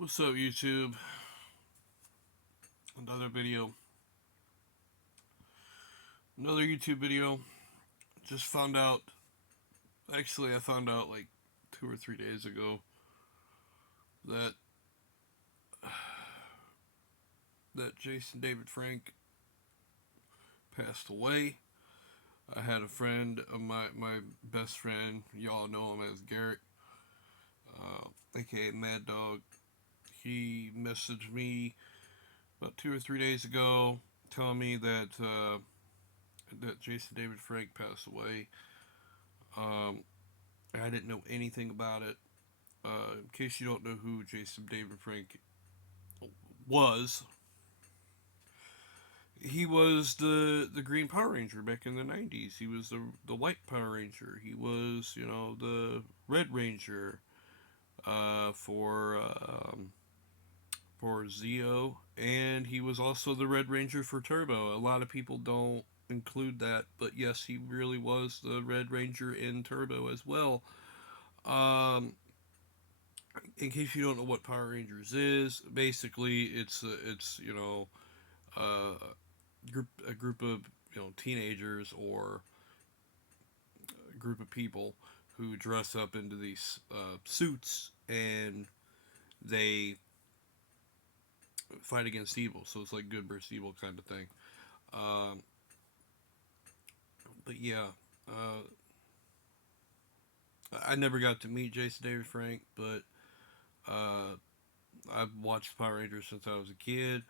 What's up, YouTube? Another video. Another YouTube video. Just found out. Actually, I found out like 2 or 3 days ago that Jason David Frank passed away. I had a friend of my best friend. Y'all know him as Garrett, aka Mad Dog. He messaged me about 2 or 3 days ago, telling me that Jason David Frank passed away. Um, I didn't know anything about it. In case you don't know who Jason David Frank was, he was the Green Power Ranger back in the '90s. He was the White Power Ranger. He was the Red Ranger for Zeo, and he was also the Red Ranger for Turbo. A lot of people don't include that, but yes, he really was the Red Ranger in Turbo as well. Um, in case you don't know what Power Rangers is, basically it's a group of teenagers or a group of people who dress up into these suits and they fight against evil. So it's like good versus evil kind of thing. Um, but yeah, uh, I never got to meet Jason David Frank, but uh, I've watched Power Rangers since I was a kid.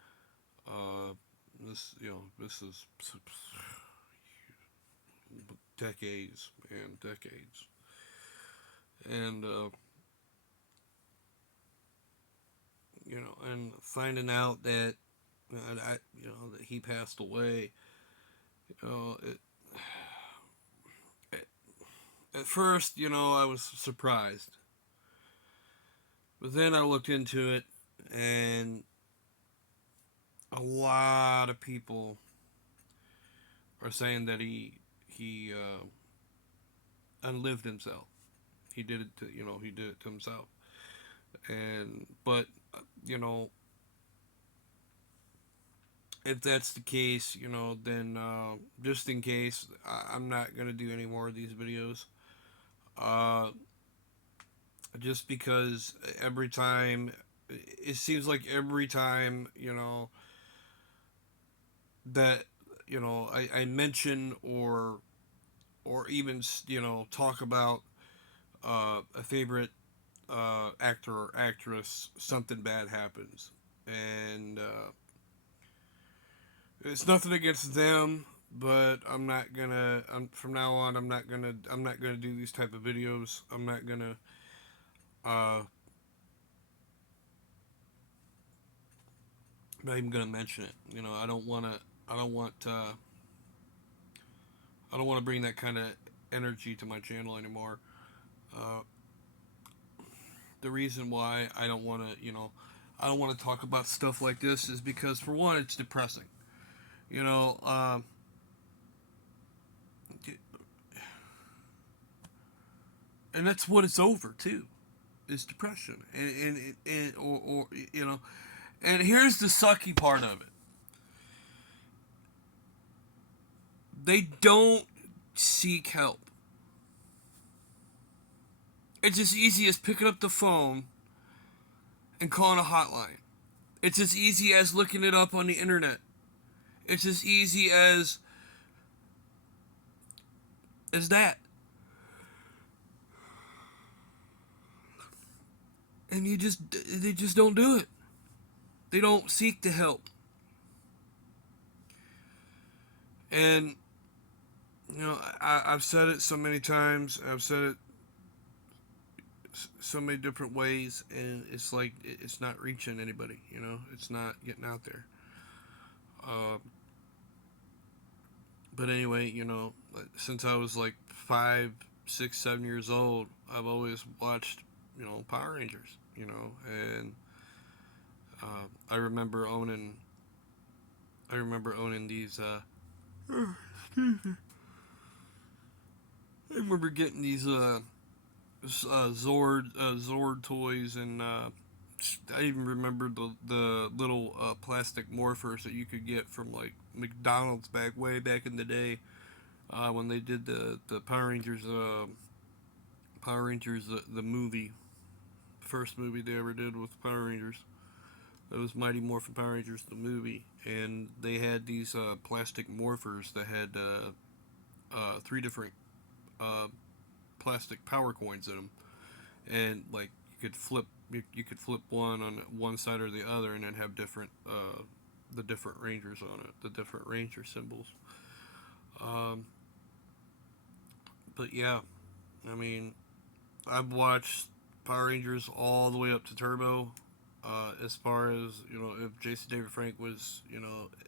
Uh, this is decades and decades, and and finding out that that he passed away, you know, it, at first, I was surprised, but then I looked into it, and a lot of people are saying that he unlived himself. He did it to he did it to himself, and but you know if that's the case, then just in case, I'm not gonna do any more of these videos. Uh, just because every time, it seems like every time, that I mention or even talk about a favorite actor or actress, something bad happens, and it's nothing against them, but from now on. I'm not gonna do these type of videos. Uh, I'm not even gonna mention it. I don't want to. I don't want. I don't want to bring that kind of energy to my channel anymore. Uh, the reason why I don't want to, I don't want to talk about stuff like this is because, for one, it's depressing. You know, and that's what it's over too. Is depression, and or And here's the sucky part of it: they don't seek help. It's as easy as picking up the phone and calling a hotline. It's as easy as looking it up on the internet. It's as easy as that. And they just don't do it. They don't seek the help. And I've said it so many times. I've said it so many different ways, and it's like it's not reaching anybody. It's not getting out there. Uh, but anyway, since I was like 5, 6, 7 years old, I've always watched Power Rangers. And I remember owning. I remember owning these. I remember getting these Zord toys and I even remember the little plastic morphers that you could get from like McDonald's way back in the day when they did the Power Rangers the movie, first movie they ever did with Power Rangers. It was Mighty Morphin Power Rangers the movie, and they had these plastic morphers that had three different uh, plastic power coins in them, and like you could flip one on one side or the other, and then have different the different rangers on it, the different ranger symbols. Um, but yeah, I mean, I've watched Power Rangers all the way up to Turbo. As far as if Jason David Frank was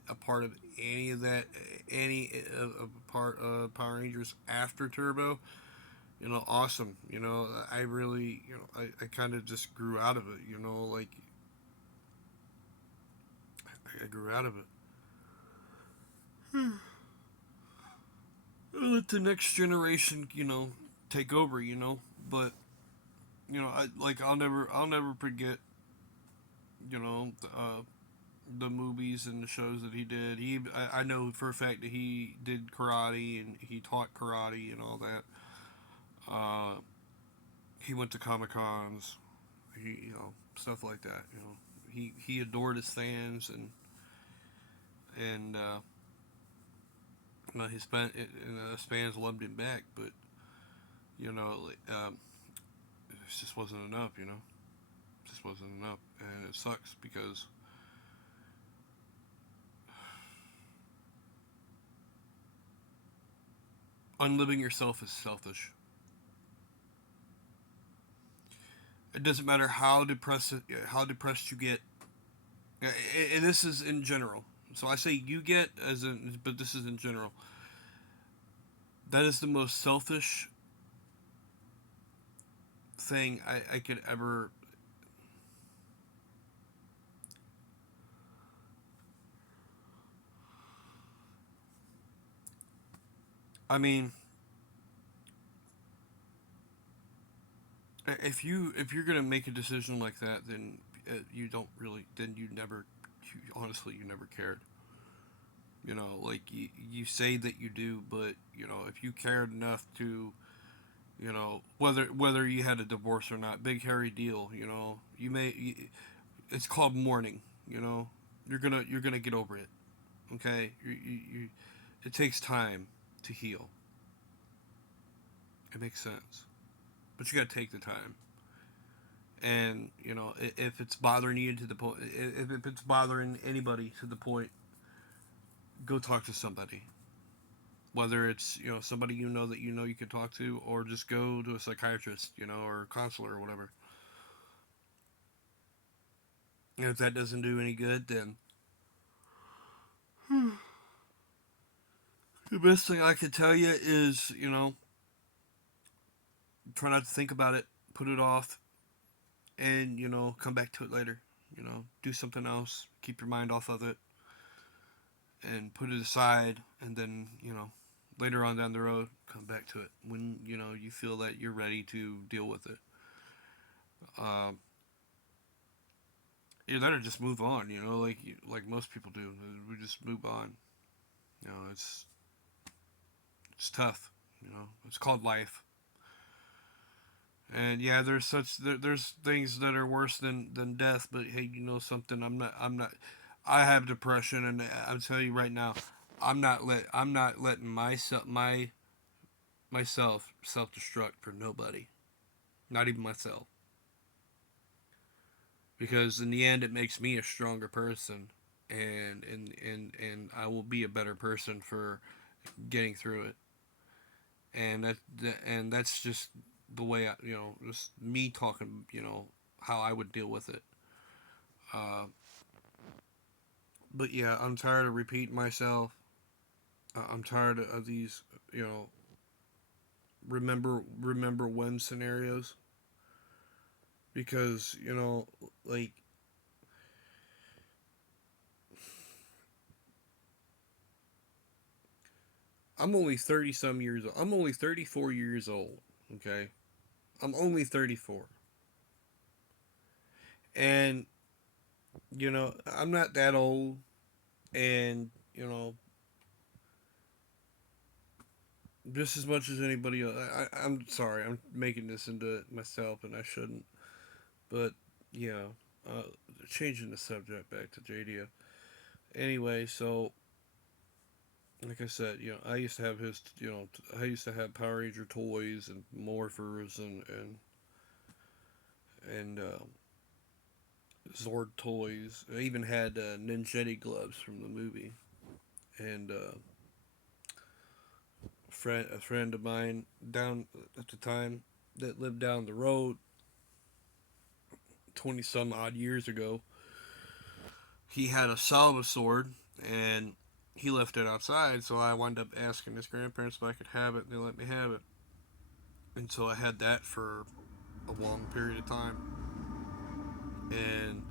a part of any of that, any of part of Power Rangers after Turbo, awesome. I really, I kind of just grew out of it. Like I grew out of it. I let the next generation, take over. But I'll never forget, you know, the movies and the shows that he did. I know for a fact that he did karate and he taught karate and all that. Uh, he went to Comic Cons. Stuff like that. He adored his fans and his fans loved him back. But it just wasn't enough. It just wasn't enough, and it sucks because unliving yourself is selfish. It doesn't matter how depressed you get, and this is in general. So I say you get but this is in general. That is the most selfish thing I could ever. I mean, if you're gonna make a decision like that, then you don't really. Then you never. Honestly, you never cared. Like you say that you do, but if you cared enough to whether you had a divorce or not, big hairy deal. It's called mourning. You're gonna get over it. Okay, it takes time to heal. It makes sense, but you gotta take the time. And if it's bothering you to the point, if it's bothering anybody to the point, go talk to somebody. Whether it's somebody that you can talk to, or just go to a psychiatrist, or a counselor or whatever. And if that doesn't do any good, then the best thing I could tell you is try not to think about it, put it off, and come back to it later. Do something else, keep your mind off of it, and put it aside, and then later on down the road, come back to it when you feel that you're ready to deal with it. Um, Either that or just move on. Like most people do. We just move on. It's tough. It's called life. And yeah, there's things that are worse than death. But hey, something? I'm not. I have depression, and I'm telling you right now, I'm not letting myself self destruct for nobody, not even myself, because in the end, it makes me a stronger person, and I will be a better person for getting through it. And that's just the way just me talking, how I would deal with it. Uh, but yeah, I'm tired of repeating myself. I'm tired of these, remember when scenarios, because like I'm only 30 some years old. I'm only 34 years old. Okay, I'm only 34, And I'm not that old, and just as much as anybody else. I'm sorry, I'm making this into it myself, and I shouldn't. But yeah, uh, changing the subject back to JDF. Anyway, so like I said, I used to have I used to have Power Ranger toys and morphers and Zord toys. I even had Ninjetti gloves from the movie, and a friend of mine down at the time that lived down the road 20 some odd years ago, he had a Salva sword, and he left it outside, so I wound up asking his grandparents if I could have it, and they let me have it. And so I had that for a long period of time, and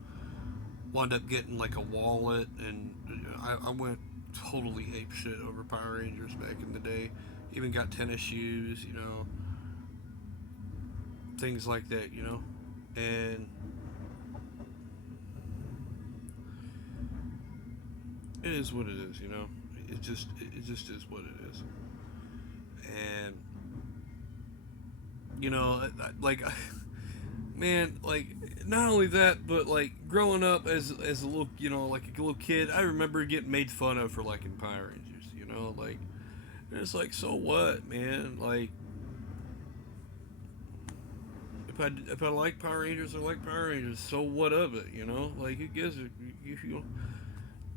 wound up getting like a wallet, and I went totally ape shit over Power Rangers back in the day. Even got tennis shoes, things like that, and it is what it is. It just is what it is. And like man, like not only that, but like growing up as a little, like a little kid, I remember getting made fun of for liking Power Rangers. Like it's like, so what, man? Like if I like Power Rangers, I like Power Rangers. So what of it? Like who gives it?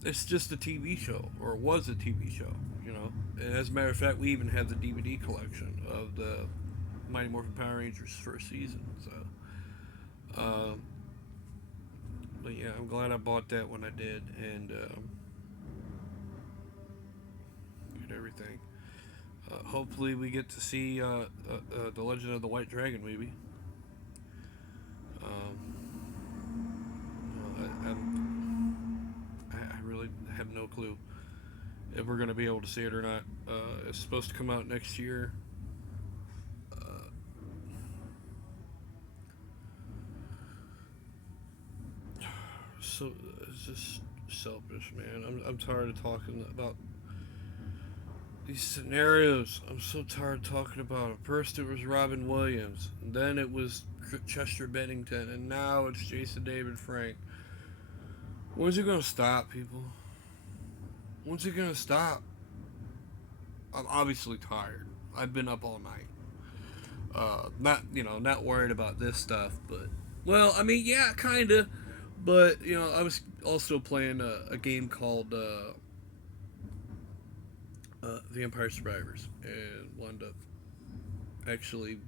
It's just a TV show, or it was a TV show. And as a matter of fact, we even have the DVD collection of the Mighty Morphin Power Rangers first season. Um, but yeah, I'm glad I bought that when I did, and everything. Hopefully, we get to see the Legend of the White Dragon movie. I really have no clue if we're going to be able to see it or not. It's supposed to come out next year. Uh, so it's just selfish, man. I'm tired of talking about these scenarios. I'm so tired of talking about it. First it was Robin Williams, and then it was Chester Bennington, and now it's Jason David Frank. When's it gonna stop, people? When's it gonna stop? I'm obviously tired. I've been up all night. Not worried about this stuff, but well, I mean, yeah, kinda. But I was also playing a game called Vampire Survivors, and wound up actually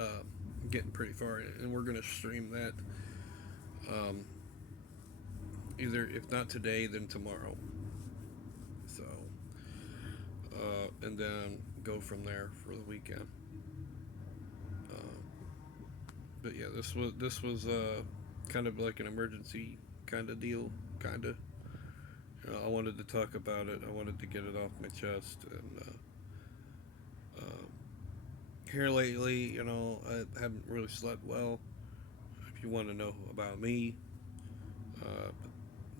uh, getting pretty far in it, and we're gonna stream that. Um, Either if not today, then tomorrow. So, and then go from there for the weekend. Uh, but yeah, this was kind of like an emergency kind of deal, kind of. I wanted to talk about it. I wanted to get it off my chest, and here lately, I haven't really slept well. If you want to know about me,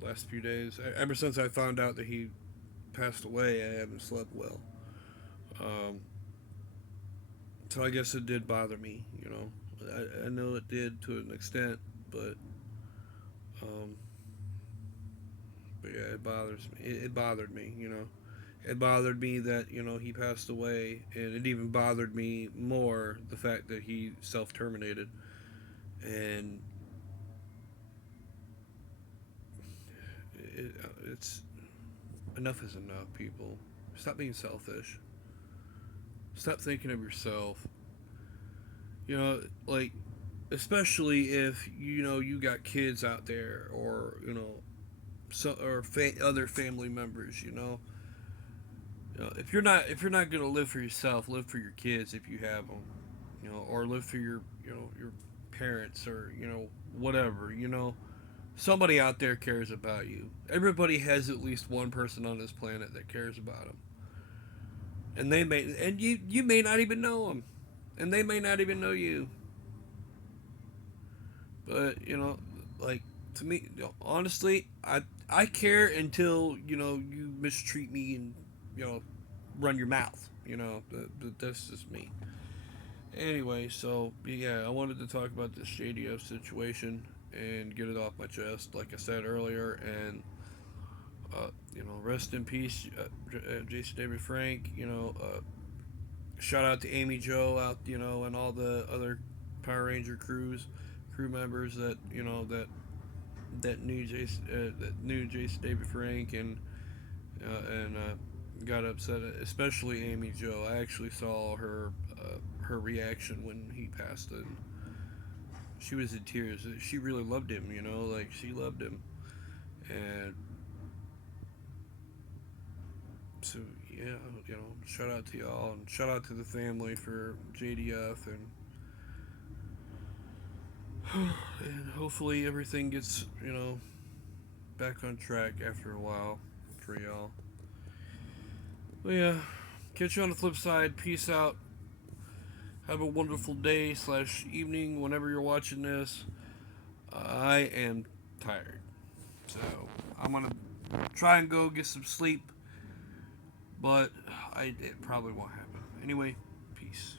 last few days, ever since I found out that he passed away, I haven't slept well. Um, so I guess it did bother me. I know it did to an extent, but um, but yeah, it bothers me. It bothered me. It bothered me that he passed away, and it even bothered me more the fact that he self terminated. And it's enough is enough, people. Stop being selfish. Stop thinking of yourself. Like especially if you got kids out there, or other family members. If you're not gonna live for yourself, live for your kids if you have them. Or live for your parents, or whatever. Somebody out there cares about you. Everybody has at least one person on this planet that cares about them, and you may not even know them, and they may not even know you. But like, to me, honestly, I care until you mistreat me and you know run your mouth. That's just me. Anyway, so yeah, I wanted to talk about this JDF situation and get it off my chest, like I said earlier, and rest in peace, Jason David Frank. Shout out to Amy Jo out, and all the other Power Ranger crew members that knew Jason David Frank and got upset, especially Amy Jo. I actually saw her reaction when he passed, and she was in tears. She really loved him, like she loved him, and so yeah, shout out to y'all and shout out to the family for JDF and hopefully everything gets back on track after a while for y'all. But yeah, catch you on the flip side. Peace out. Have a wonderful day / evening whenever you're watching this. I am tired, so I'm gonna try and go get some sleep, but it probably won't happen. Anyway, peace.